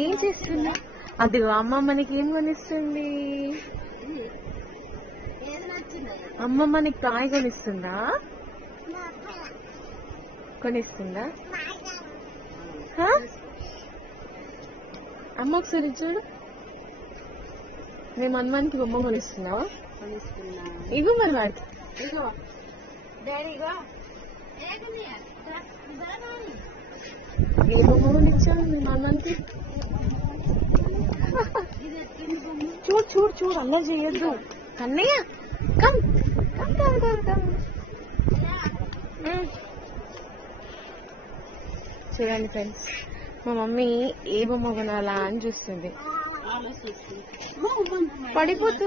ఏం చేస్తుంది? అది అమ్మ మనకి ఏం కొనిస్తుంది? అమ్మ మనకి టాయ్ కొనిస్తుందా? కొనిస్తుందా? అమ్మ ఒకసారి చూడు. మేము అమ్మానికి బొమ్మ కొనిస్తున్నావా? ఇగో మరి వాడికి ఇది బొమ్మ కొనిచ్చాను మేము అమ్మానికి. చూడు చూడు చూడు, అలా చేయొద్దు Kannayya. Come come come come come. చూడండి ఫ్రెండ్స్, మా మమ్మీ ఏ బొమ్మ కొనాలా అని చూస్తుంది. పడిపోతూ